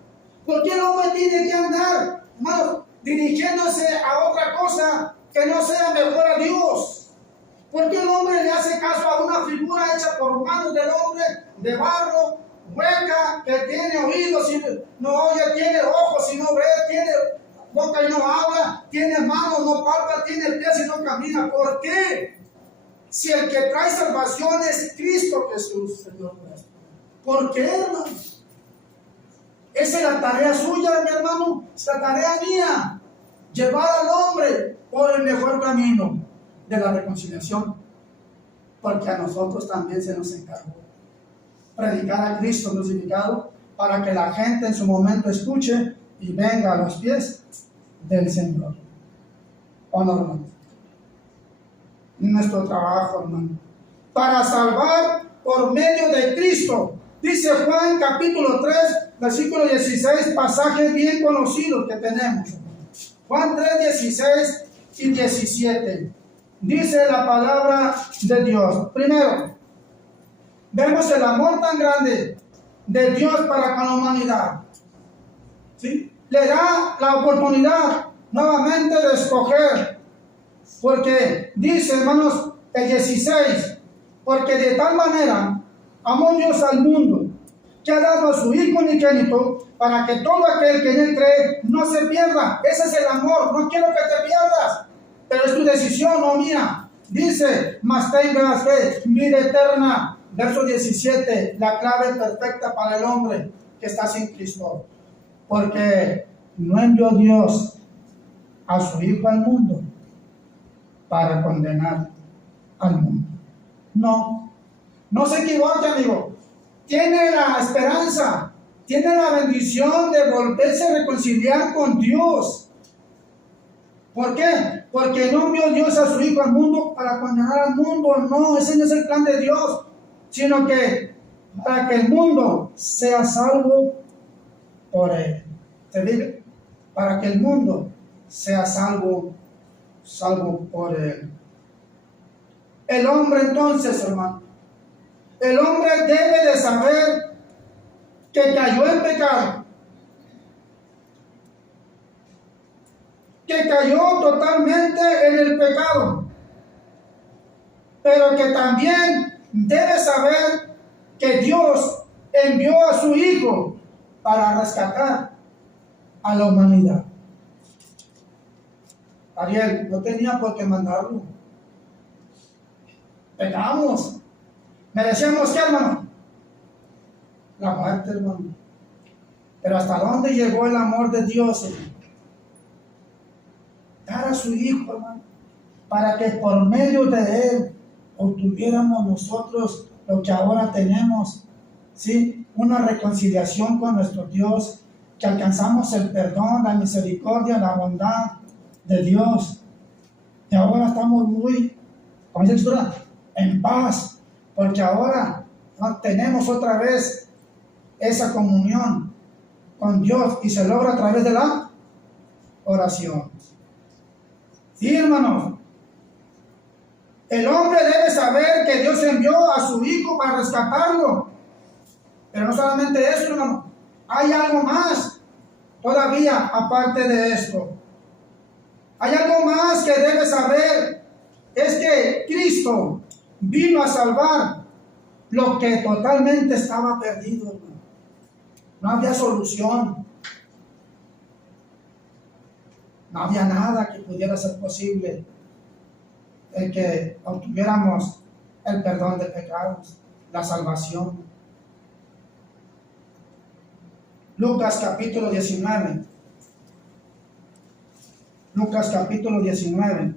¿Por qué el hombre tiene que andar, hermanos, dirigiéndose a otra cosa que no sea mejor a Dios? ¿Por qué el hombre le hace caso a una figura hecha por manos del hombre, de barro, hueca, que tiene oídos y no oye, tiene ojos y no ve, tiene boca y no habla, tiene manos, no palpa, tiene pies y no camina? ¿Por qué? Si el que trae salvación es Cristo Jesús, Señor nuestro. ¿Por qué, hermano? Esa es la tarea suya, mi hermano, es la tarea mía. Llevar al hombre por el mejor camino de la reconciliación. Porque a nosotros también se nos encargó predicar a Cristo crucificado para que la gente en su momento escuche y venga a los pies del Señor. ¿O no, hermano? Nuestro trabajo, hermano, para salvar por medio de Cristo. Dice Juan capítulo 3, versículo 16, pasaje bien conocido que tenemos. Juan 3, 16 y 17. Dice la palabra de Dios. Primero, vemos el amor tan grande de Dios para con la humanidad. ¿Sí? Le da la oportunidad nuevamente de escoger. Porque dice, hermanos, el 16, porque de tal manera amó Dios al mundo, que ha dado a su Hijo unigénito, para que todo aquel que en él cree no se pierda. Ese es el amor, no quiero que te pierdas, pero es tu decisión, no mía. Dice, mas tengas fe, vida eterna. Verso 17, la clave perfecta para el hombre que está sin Cristo. Porque no envió Dios a su Hijo al mundo para condenar al mundo. No, no se equivoque, amigo. Tiene la esperanza, tiene la bendición de volverse a reconciliar con Dios. ¿Por qué? Porque no envió Dios a su Hijo al mundo para condenar al mundo. No, ese no es el plan de Dios, sino que para que el mundo sea salvo por él. ¿Se dice? Para que el mundo sea salvo por él. El hombre entonces, hermano, el hombre debe de saber que cayó en pecado, que cayó totalmente en el pecado, pero que también debe saber que Dios envió a su Hijo para rescatar a la humanidad. Ariel, no tenía por qué mandarlo. Pecamos. Merecíamos ¿qué, hermano? La muerte, hermano. Pero ¿hasta dónde llegó el amor de Dios, hermano? Dar a su Hijo, hermano, para que por medio de Él obtuviéramos nosotros lo que ahora tenemos, ¿sí? Una reconciliación con nuestro Dios, que alcanzamos el perdón, la misericordia, la bondad de Dios. Y ahora estamos muy, como dice la Escritura, en paz, porque ahora tenemos otra vez esa comunión con Dios y se logra a través de la oración. Sí, hermanos, el hombre debe saber que Dios envió a su Hijo para rescatarlo, pero no solamente eso, hermano, hay algo más todavía aparte de esto. Hay algo más que debe saber, es que Cristo vino a salvar lo que totalmente estaba perdido, hermano. No había solución, no había nada que pudiera ser posible el que obtuviéramos el perdón de pecados, la salvación. Lucas capítulo 19. Lucas capítulo 19,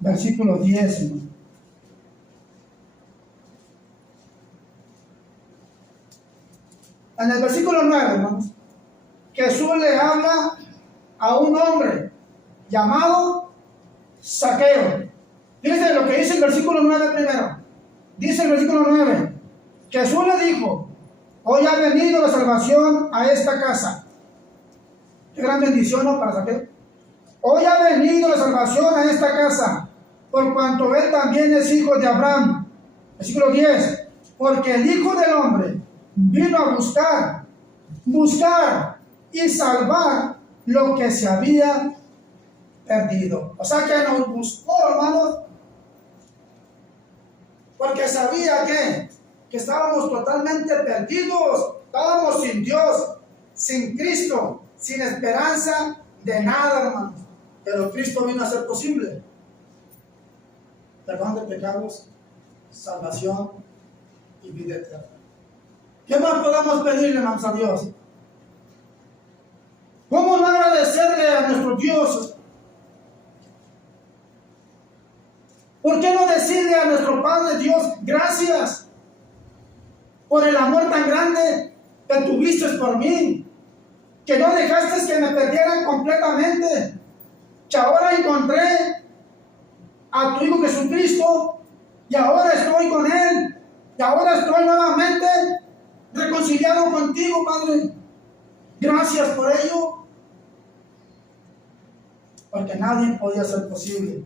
versículo 10. Hermano. En el versículo 9, hermanos, Jesús le habla a un hombre llamado Zaqueo. Fíjense lo que dice el versículo 9 primero. Dice el versículo 9, Jesús le dijo: hoy ha venido la salvación a esta casa. Qué gran bendición, ¿no?, para Zaqueo. Hoy ha venido la salvación a esta casa, por cuanto él también es hijo de Abraham. Versículo 10, porque el Hijo del Hombre vino a buscar y salvar lo que se había perdido. O sea que nos buscó, hermanos, porque sabía que estábamos totalmente perdidos, estábamos sin Dios, sin Cristo, sin esperanza de nada, hermanos. Pero Cristo vino a ser posible perdón de pecados, salvación y vida eterna. ¿Qué más podemos pedirle, hermanos, a Dios? ¿Cómo no agradecerle a nuestro Dios? ¿Por qué no decirle a nuestro Padre Dios gracias por el amor tan grande que tuviste por mí? Que no dejaste que me perdieran completamente, que ahora encontré a tu Hijo Jesucristo y ahora estoy con Él, y ahora estoy nuevamente reconciliado contigo, Padre. Gracias por ello, porque nadie podía hacer posible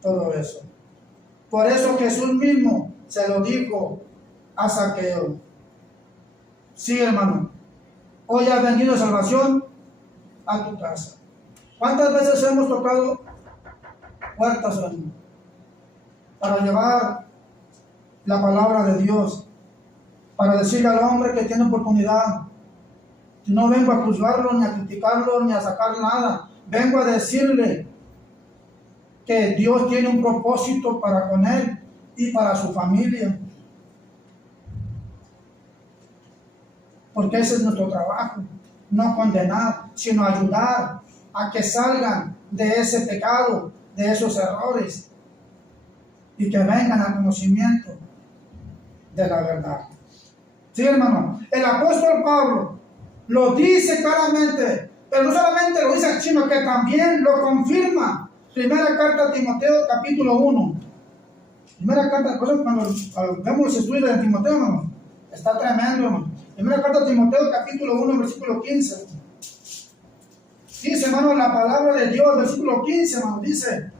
todo eso. Por eso Jesús mismo se lo dijo a Zaqueo. Sí, hermano, hoy ha venido salvación a tu casa. ¿Cuántas veces hemos tocado puertas, hermano, para llevar la palabra de Dios, para decirle al hombre que tiene oportunidad? No vengo a juzgarlo, ni a criticarlo, ni a sacar nada. Vengo a decirle que Dios tiene un propósito para con él y para su familia. Porque ese es nuestro trabajo, no condenar, sino ayudar a que salgan de ese pecado, de esos errores, y que vengan al conocimiento de la verdad. Sí, hermano, el apóstol Pablo lo dice claramente, pero no solamente lo dice, sino que también lo confirma. Primera carta a Timoteo, capítulo 1. Primera carta, cuando vemos los estudios de Timoteo, hermano, está tremendo, hermano. Primera carta a Timoteo, capítulo 1, versículo 15. Dice, hermano, la palabra de Dios, versículo 15, hermano, dice: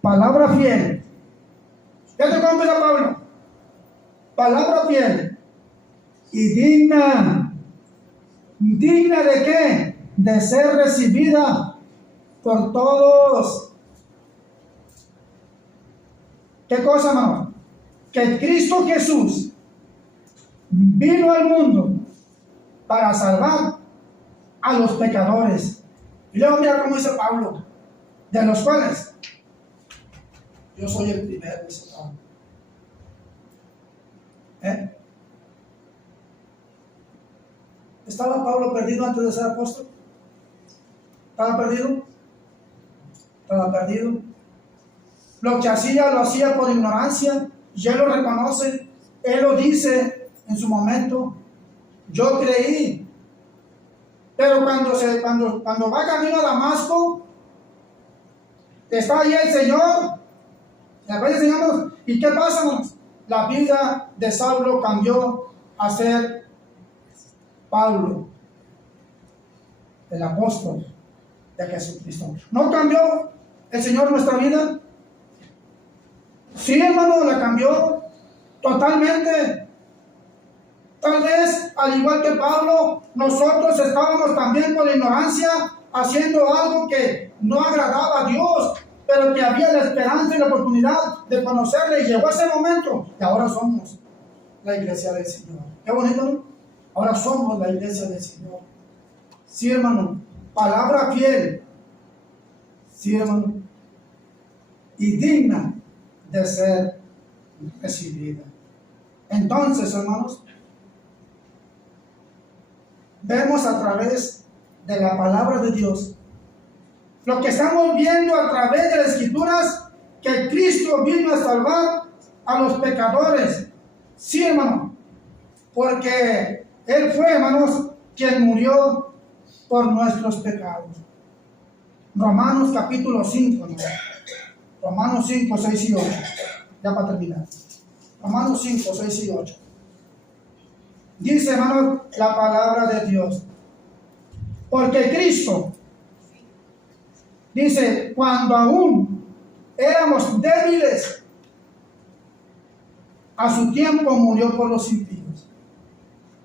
palabra fiel. Fíjate cómo empieza Pablo. Palabra fiel y digna. ¿Digna de qué? De ser recibida por todos. ¿Qué cosa, hermano? Que Cristo Jesús vino al mundo para salvar a los pecadores. Y luego mira cómo dice Pablo, de los cuales yo soy el primero, dice Pablo. ¿Estaba Pablo perdido antes de ser apóstol? ¿Estaba perdido? Estaba perdido. Lo que hacía, lo hacía por ignorancia, y él lo reconoce, él lo dice en su momento: yo creí. Pero cuando va camino a Damasco, está ahí el Señor, ¿y qué pasa, hermanos? La vida de Saulo cambió a ser Pablo, el apóstol de Jesucristo. ¿No cambió el Señor nuestra vida? Sí, hermano, la cambió totalmente. Tal vez, al igual que Pablo, nosotros estábamos también por ignorancia haciendo algo que no agradaba a Dios, pero que había la esperanza y la oportunidad de conocerle, y llegó ese momento, y ahora somos la iglesia del Señor. Qué bonito, ¿no? Ahora somos la iglesia del Señor. Sí, hermano, palabra fiel. Sí, hermano. y digna de ser recibida. Entonces, hermanos, vemos a través de la palabra de Dios lo que estamos viendo a través de las Escrituras, que Cristo vino a salvar a los pecadores. Sí, hermano, porque Él fue, hermanos, quien murió por nuestros pecados. Romanos capítulo 5, hermano. Romanos 5, 6 y 8. Ya para terminar. Romanos 5, 6 y 8. Dice, hermano, la palabra de Dios. Porque Cristo, dice, cuando aún éramos débiles, a su tiempo murió por los impíos.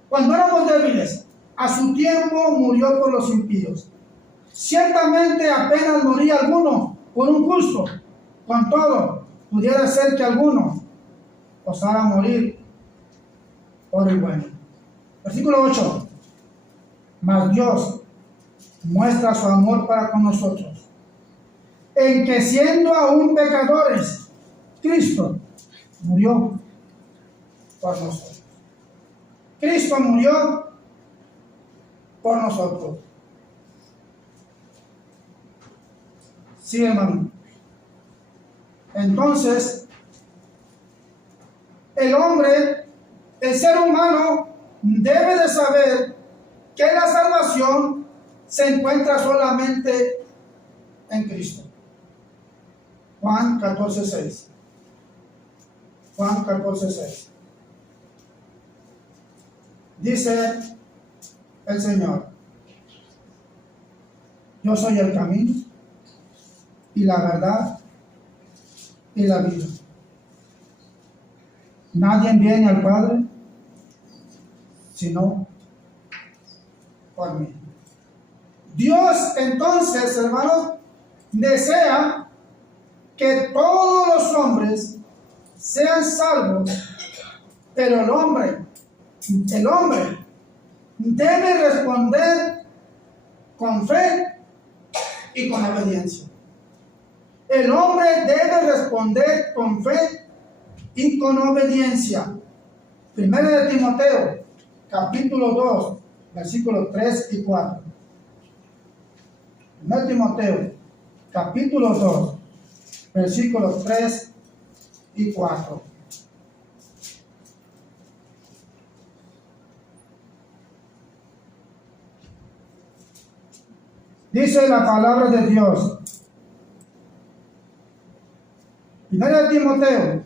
Cuando éramos débiles, a su tiempo murió por los impíos. Ciertamente apenas moría alguno por un justo. Con todo, pudiera ser que alguno osara morir por el bueno. Versículo 8. Mas Dios muestra su amor para con nosotros, en que siendo aún pecadores, Cristo murió por nosotros. Cristo murió por nosotros. Sí, hermano. Entonces, el hombre, el ser humano, debe de saber que la salvación se encuentra solamente en Cristo. Juan 14:6. Juan 14:6. Dice el Señor: yo soy el camino y la verdad y la vida. Nadie viene al Padre sino por mí. Dios, entonces, hermanos, desea que todos los hombres sean salvos, pero el hombre debe responder con fe y con obediencia. El hombre debe responder con fe y con obediencia. Primero de Timoteo, capítulo 2, versículos 3 y 4. Primero de Timoteo, capítulo 2, versículos 3 y 4. Dice la palabra de Dios. Primero de Timoteo,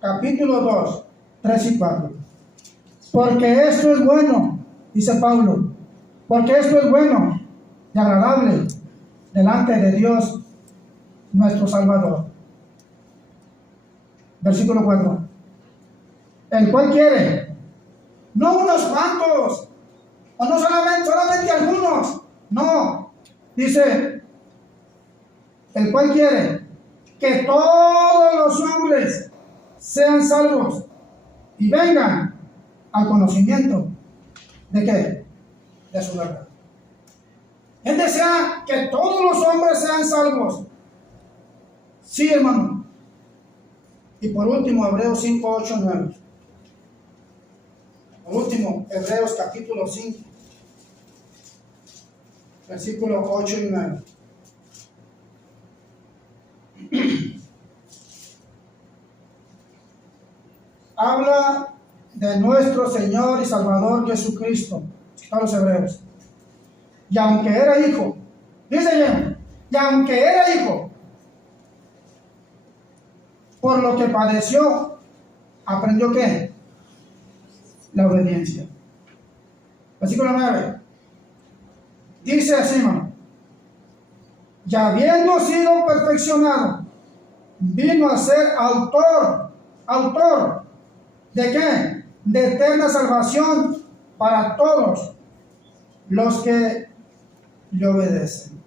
capítulo 2, 3 y 4. Porque esto es bueno, dice Pablo, porque esto es bueno y agradable delante de Dios nuestro Salvador. Versículo 4. El cual quiere, no unos cuantos, o no solamente algunos, no, dice, el cual quiere que todos los hombres sean salvos y vengan al conocimiento de ¿qué? De su verdad. Él desea que todos los hombres sean salvos. Sí, hermano. Y por último, Hebreos 5, 8, 9. Por último, Hebreos capítulo 5, versículos 8 y 9. Habla de nuestro Señor y Salvador Jesucristo, a los hebreos. Y aunque era hijo, dice bien, y aunque era hijo, por lo que padeció, aprendió ¿qué? La obediencia. Versículo 9. Dice así, hermano: y habiendo sido perfeccionado, vino a ser autor ¿de qué? De eterna salvación para todos los que le obedecen.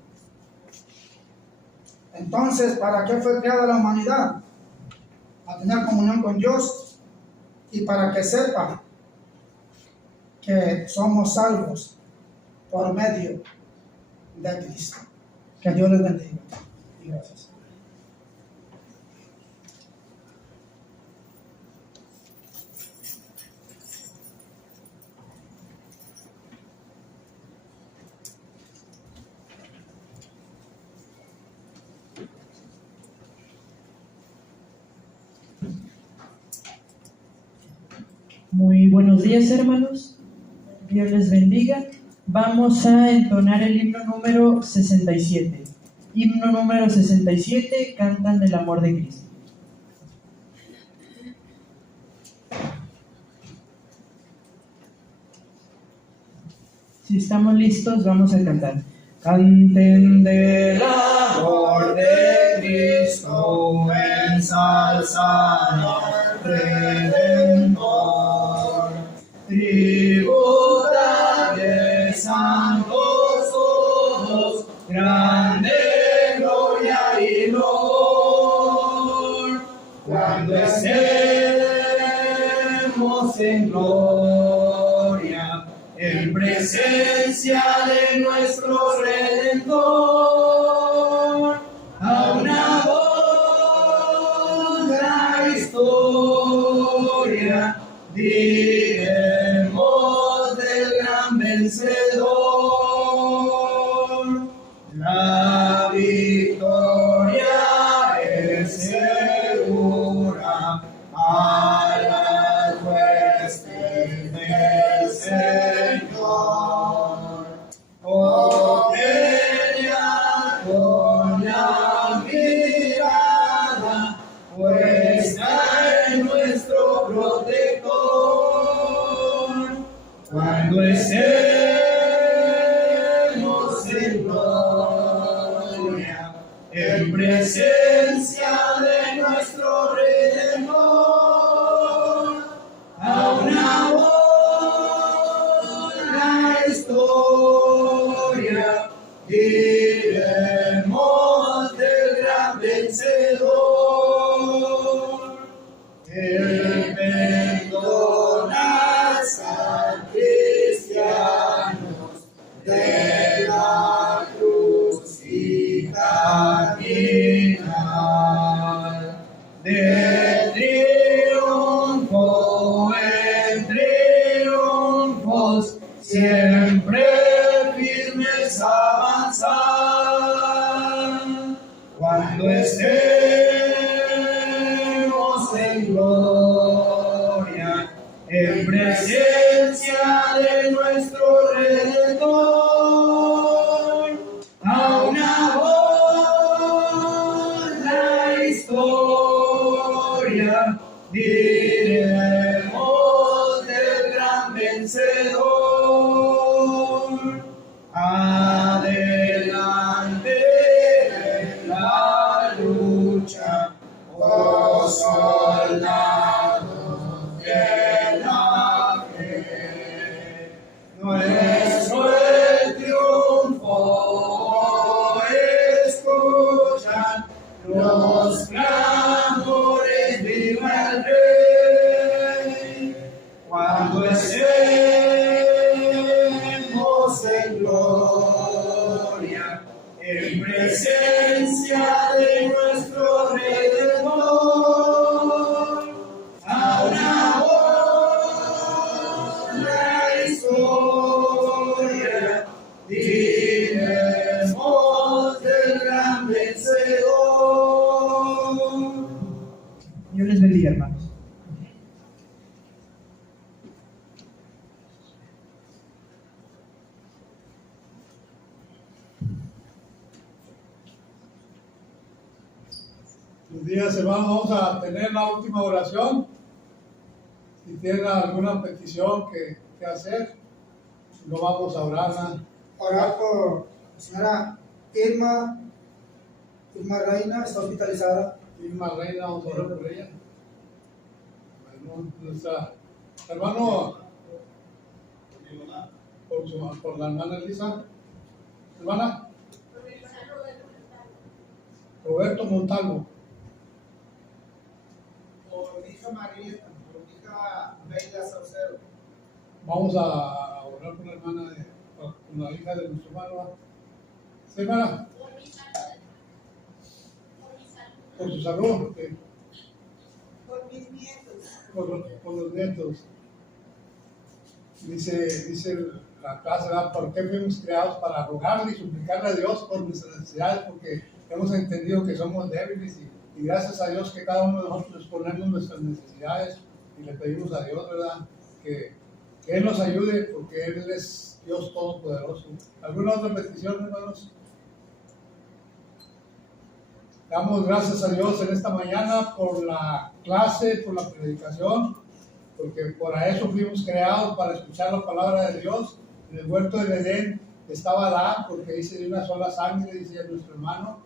Entonces, ¿para qué fue creada la humanidad? A tener comunión con Dios y para que sepa que somos salvos por medio de Cristo. Que Dios les bendiga. Y gracias. Muy buenos días, hermanos. Dios les bendiga. Vamos a entonar el himno número 67. Himno número 67, Cantan el amor de Cristo. Si estamos listos, vamos a cantar. Canten del amor de Cristo, ensalzan al Redentor. Tributan de santos todos, grande gloria y honor. Cuando estemos en gloria, en presencia de nuestro Redentor, a una voz la historia diremos del gran vencedor. La victoria es segura a las huestes del Señor. Oh, pelea con la mirada puesta en nuestro protector. Cuando estemos en gloria, en presencia de nuestro Redentor, a una voz la historia diremos del gran vencedor. Él perdona a cristianos de la cruz y caminar de triunfo en triunfos, siempre firmes avanzar. Cuando estemos en gloria, en presencia de nuestro Redentor, a una voz la historia diremos del gran vencedor. Adelante en la lucha, oh soldados de la fe. Nuestro el triunfo escuchan los clamores, viva el Rey. Cuando estemos en gloria, en presencia de nuestro Redentor, a una voz la historia diremos del gran vencedor. Dios les bendiga, hermanos. Buenos días, hermanos. Vamos a tener la última oración. Si tienen alguna petición que hacer, no vamos a orar nada. Orar por la señora Irma Reina, está hospitalizada. Irma Reina, vamos a orar por ella. Bueno, nuestra hermano, por la hermana Elisa. Hermana Roberto Montalvo. Por mi hija María, por mi hija Beida Saucedo. Vamos a orar por la hermana, con la hija de nuestro hermano. ¿Sí, hermana? Por su salud. Okay. Por mis nietos. Por los nietos. Dice la clase, ¿verdad? ¿Por qué fuimos creados? Para rogarle y suplicarle a Dios por nuestras necesidades, porque hemos entendido que somos débiles y gracias a Dios que cada uno de nosotros exponemos nuestras necesidades y le pedimos a Dios, ¿verdad? que Él nos ayude, porque Él es Dios Todopoderoso. ¿Alguna otra petición, hermanos? Damos gracias a Dios en esta mañana por la clase, por la predicación, porque para eso fuimos creados, para escuchar la palabra de Dios. En el huerto del Edén estaba Adán, porque dice de una sola sangre, dice nuestro hermano,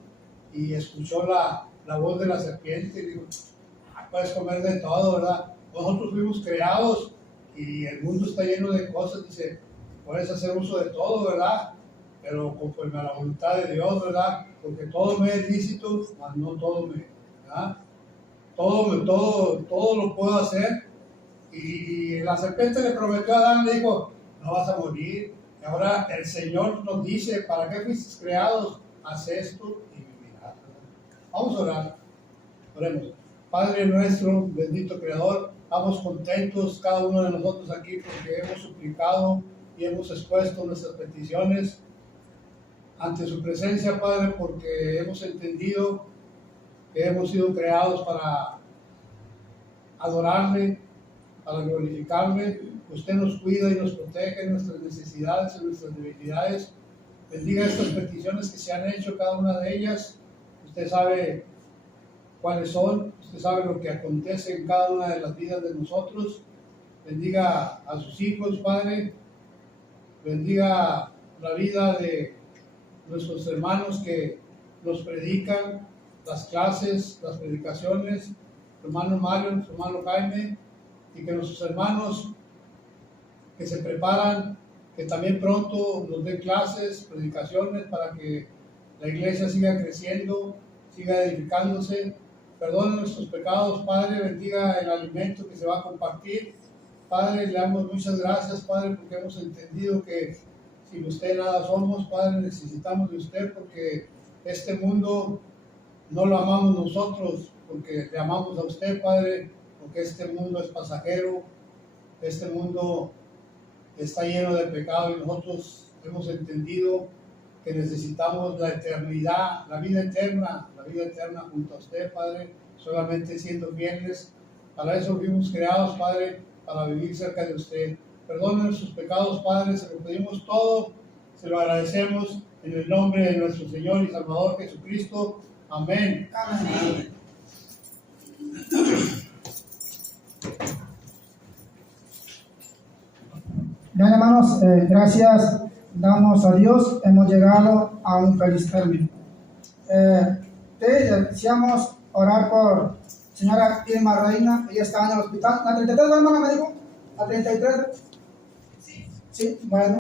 y escuchó la voz de la serpiente y dijo, puedes comer de todo, ¿verdad? Nosotros fuimos creados y el mundo está lleno de cosas, dice, puedes hacer uso de todo, ¿verdad? Pero conforme a la voluntad de Dios, ¿verdad? Porque todo me es lícito, mas no todo me, ¿verdad? Todo lo puedo hacer. Y la serpiente le prometió a Adán, le dijo, no vas a morir. Y ahora el Señor nos dice, ¿para qué fuiste creados? Haz esto y vivirás. Vamos a orar. Oremos. Padre nuestro, bendito Creador, estamos contentos cada uno de nosotros aquí porque hemos suplicado y hemos expuesto nuestras peticiones ante su presencia, Padre, porque hemos entendido que hemos sido creados para adorarle, para glorificarle. Usted nos cuida y nos protege en nuestras necesidades, en nuestras debilidades. Bendiga estas peticiones que se han hecho, cada una de ellas. Usted sabe cuáles son, usted sabe lo que acontece en cada una de las vidas de nosotros. Bendiga a sus hijos, Padre. Bendiga la vida de nuestros hermanos que nos predican, las clases, las predicaciones, su hermano Mario, su hermano Jaime, y que nuestros hermanos que se preparan, que también pronto nos den clases, predicaciones, para que la iglesia siga creciendo, siga edificándose. Perdone nuestros pecados, Padre, bendiga el alimento que se va a compartir. Padre, le damos muchas gracias, Padre, porque hemos entendido que sin usted nada somos, Padre, necesitamos de usted, porque este mundo no lo amamos nosotros, porque le amamos a usted, Padre, porque este mundo es pasajero, este mundo está lleno de pecado y nosotros hemos entendido que necesitamos la eternidad, la vida eterna junto a usted, Padre, solamente siendo fieles. Para eso fuimos creados, Padre, para vivir cerca de usted. Perdone sus pecados, Padre, se lo pedimos todo, se lo agradecemos en el nombre de nuestro Señor y Salvador Jesucristo. Amén. Amén. Bien, hermanos, gracias damos a Dios, hemos llegado a un feliz término. Deseamos orar por señora Irma Reina, ella está en el hospital. ¿La 33, hermana, me dijo? ¿La 33? Sí, bueno.